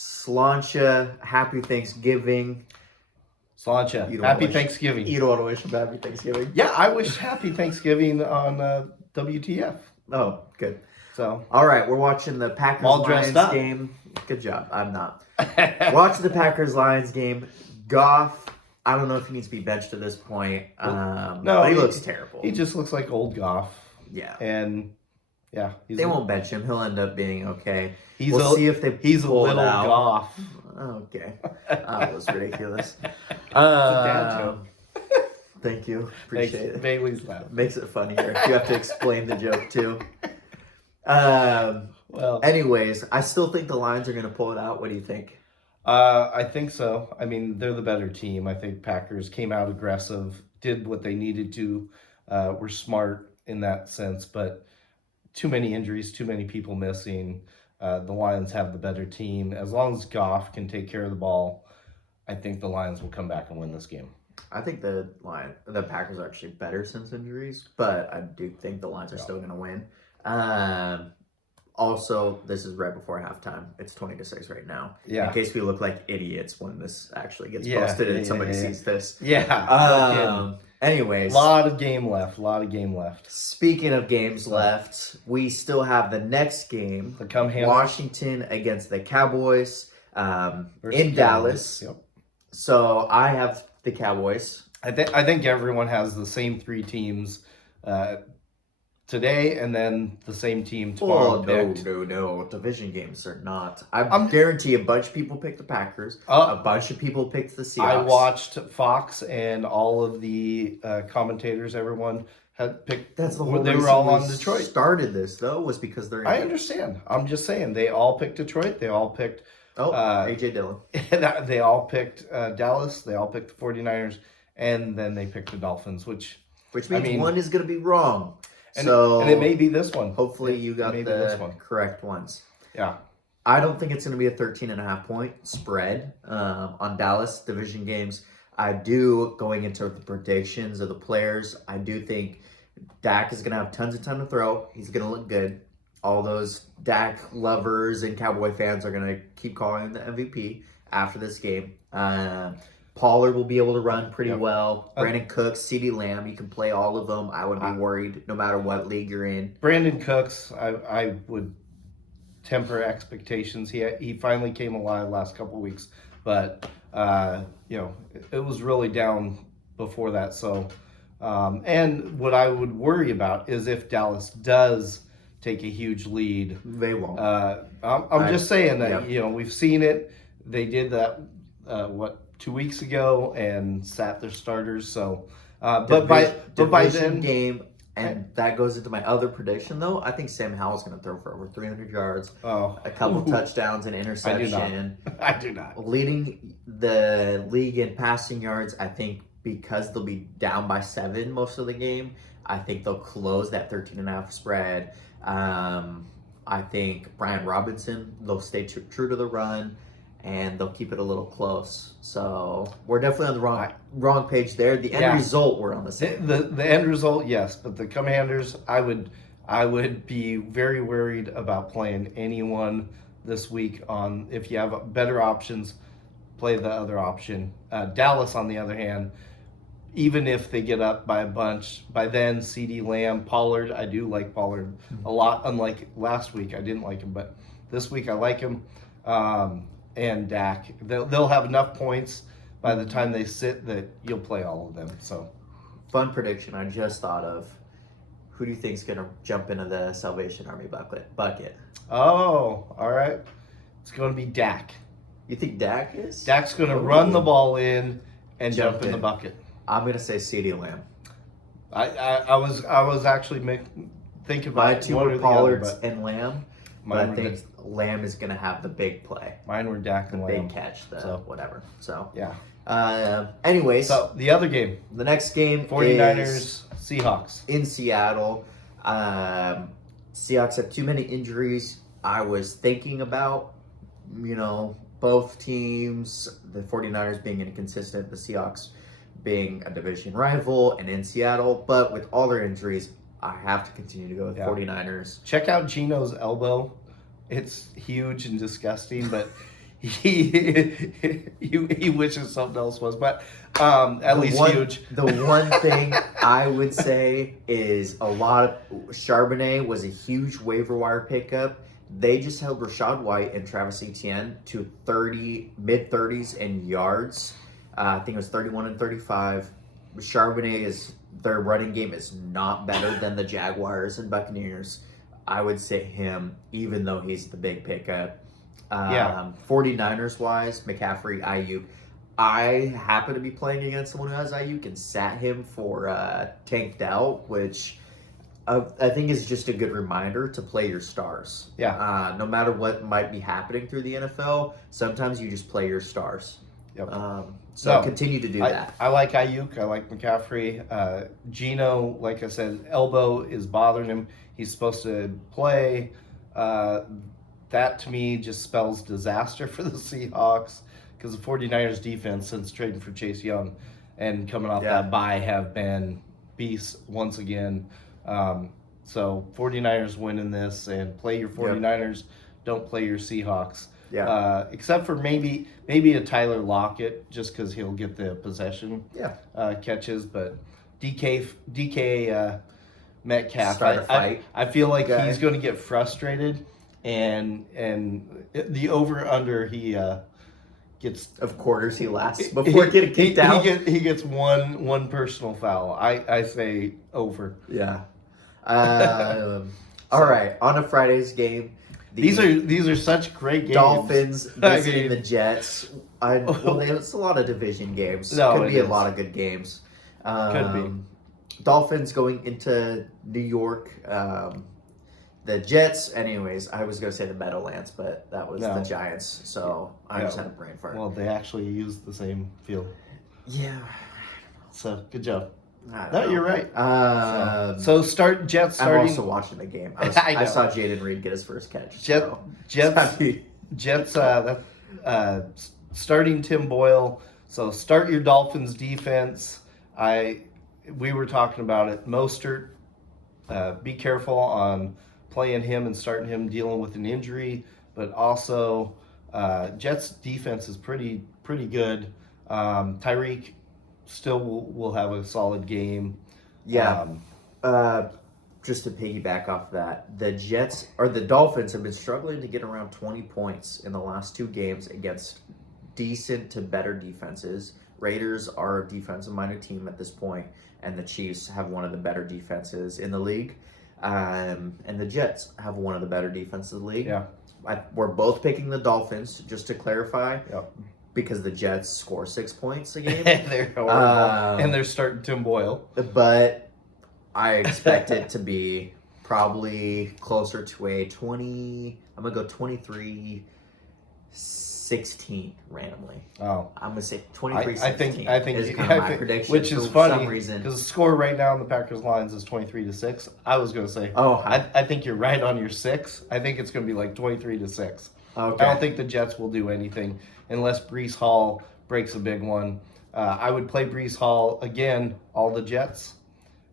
Sláinte, happy Thanksgiving. Sláinte, You don't happy wish- Thanksgiving. You don't want to wish them happy Thanksgiving? Yeah, I wish happy Thanksgiving on WTF. Oh, good. So, All right, we're watching the Packers All dressed Lions up. game. Good job. I'm not. Watching the Packers Lions game. Goff, I don't know if he needs to be benched at this point. No, but he looks terrible. He just looks like old Goff. Yeah. And yeah, They won't bench him. He'll end up being okay. He's We'll see if they he's a pull it little out. Goff. Okay. That was ridiculous. dad joke. Thank you. Appreciate it. Bailey's laugh. Makes it funnier. You have to explain the joke too. Well, Anyways, I still think the Lions are going to pull it out. What do you think? I think so. I mean, they're the better team. I think Packers came out aggressive, did what they needed to, were smart in that sense, but too many injuries, too many people missing. The Lions have the better team. As long as Goff can take care of the ball, I think the Lions will come back and win this game. I think the Packers are actually better since injuries, but I do think the Lions are still going to win. Also, this is right before halftime. It's 20-6 right now. Yeah. In case we look like idiots when this actually gets Yeah, posted and yeah, somebody yeah. sees this. Yeah. Anyways, Lot of game left. speaking of games left, we still have the next game. The come hand Washington against the Cowboys versus in Dallas. Yep. So I have the Cowboys. I think everyone has the same three teams today, and then the same team tomorrow. No. Division games are not. I guarantee a bunch of people picked the Packers. A bunch of people picked the Seahawks. I watched Fox and all of the commentators. Everyone had picked. That's the whole They reason were all we on Detroit. Started this though was because they're. I understand. I'm just saying they all picked Detroit. They all picked. AJ Dillon. They all picked Dallas. They all picked the 49ers, and then they picked the Dolphins, which means one is going to be wrong. And, so and it may be this one. Hopefully you got Maybe the this one. correct ones. Yeah. I don't think it's going to be a 13.5 point spread on Dallas division games. I do, going into the predictions of the players, I do think Dak is going to have tons of time to throw. He's going to look good. All those Dak lovers and Cowboy fans are going to keep calling him the MVP after this game. Pollard will be able to run pretty well. Brandon Cooks, CeeDee Lamb, you can play all of them. I wouldn't be worried no matter what league you're in. Brandon Cooks, I would temper expectations. He finally came alive last couple of weeks, but it was really down before that. So, and what I would worry about is if Dallas does take a huge lead. They won't. I'm just saying that we've seen it. They did that 2 weeks ago and sat their starters. So, but by then game. And that goes into my other prediction, though. I think Sam Howell's going to throw for over 300 yards, a couple touchdowns, and interception. I do not. Leading the league in passing yards, I think because they'll be down by 7 most of the game, I think they'll close that 13.5 spread. I think Brian Robinson, they'll stay true to the run, and they'll keep it a little close. So we're definitely on the wrong page there. The end result, we're on the same. The end result, yes, but the Commanders, I would be very worried about playing anyone this week. If you have better options, play the other option. Dallas, on the other hand, even if they get up by a bunch, by then CeeDee Lamb, Pollard, I do like Pollard a lot. Unlike last week, I didn't like him, but this week I like him. And Dak, they'll have enough points by the time they sit that you'll play all of them. So, fun prediction I just thought of. Who do you think's gonna jump into the Salvation Army bucket? Oh, all right. It's going to be Dak. You think Dak is? Dak's going to run the ball in and jump in the bucket. I'm gonna say CeeDee Lamb. I was actually thinking about my two one were or the Pollards other, and Lamb. But I think Lamb is going to have the big play. Mine were Dak and Lamb. Big catch, whatever. So, yeah. Anyways. So, the other game. The next game 49ers, Seahawks. In Seattle. Seahawks have too many injuries. I was thinking about, both teams, the 49ers being inconsistent, the Seahawks being a division rival and in Seattle. But with all their injuries, I have to continue to go with 49ers. Check out Geno's elbow. It's huge and disgusting, but he wishes something else was, but at least huge. The one thing I would say is Charbonnet was a huge waiver wire pickup. They just held Rashad White and Travis Etienne to mid 30s in yards. I think it was 31 and 35. Charbonnet their running game is not better than the Jaguars and Buccaneers. I would say him, even though he's the big pickup. 49ers wise, McCaffrey, Ayuk. I happen to be playing against someone who has Ayuk and sat him for Tank Dell, which I think is just a good reminder to play your stars. Yeah. No matter what might be happening through the NFL, sometimes you just play your stars. Yep. Continue to do that. I like Ayuk. I like McCaffrey. Geno, like I said, elbow is bothering him. He's supposed to play. That to me just spells disaster for the Seahawks because the 49ers defense, since trading for Chase Young and coming off that bye, have been beasts once again. So 49ers winning this, and play your 49ers, don't play your Seahawks. Yeah. Except for maybe a Tyler Lockett, just because he'll get the possession catches. But DK Metcalf, Start a fight. I feel like he's going to get frustrated, and the over under he gets of quarters he lasts before getting kicked out. He gets one personal foul. I say over. Yeah. All right. On a Friday's game. These are such great games. Dolphins visiting the Jets. It's a lot of division games. Could be a lot of good games. Could be. Dolphins going into New York. The Jets, anyways, I was going to say the Meadowlands, but that was the Giants. So I just had a brain fart. Well, they actually used the same field. Yeah. So good job. No, you're right. So start Jets starting. I'm also watching the game. I saw Jaden Reed get his first catch. Jets. Starting Tim Boyle. So start your Dolphins defense. We were talking about it. Mostert. Be careful on playing him and starting him dealing with an injury, but also Jets defense is pretty good. Tyreek still will have a solid game. Yeah. Just to piggyback off that, the Dolphins have been struggling to get around 20 points in the last two games against decent to better defenses. Raiders are a defensive-minded team at this point, and the Chiefs have one of the better defenses in the league. And the Jets have one of the better defenses in the league. Yeah. We're both picking the Dolphins, just to clarify. Yep. Because the Jets score 6 points a game. They're horrible. And they're starting Tim Boyle. But I expect it to be probably closer to a 20... I'm going to go 23-16 randomly. Oh. I'm going to say 23-16 I think is kind of my prediction. Which is for funny, some reason. because the score right now in the Packers lines is 23-6. I was going to say, I think you're right on your 6. I think it's going to be like 23-6. Okay. I don't think the Jets will do anything unless Breece Hall breaks a big one. I would play Breece Hall again, all the Jets.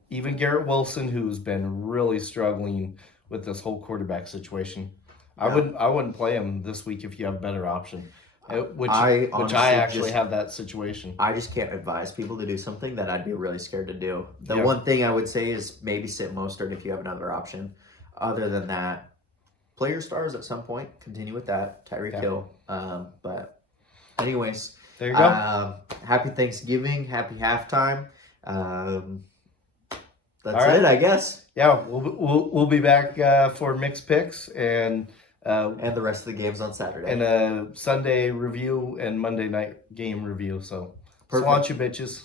Even Garrett Wilson, who's been really struggling with this whole quarterback situation. Yeah. I wouldn't play him this week if you have a better option. Which I actually have that situation. I just can't advise people to do something that I'd be really scared to do. The one thing I would say is maybe sit Mostert if you have another option. Other than that, play your stars at some point. Continue with that. Tyreek Hill. But anyways, there you go. Happy Thanksgiving. Happy halftime. That's right. it, I guess. Yeah, we'll be back for mixed picks and the rest of the games on Saturday. And a Sunday review and Monday night game review. So, Perfect. launch you bitches.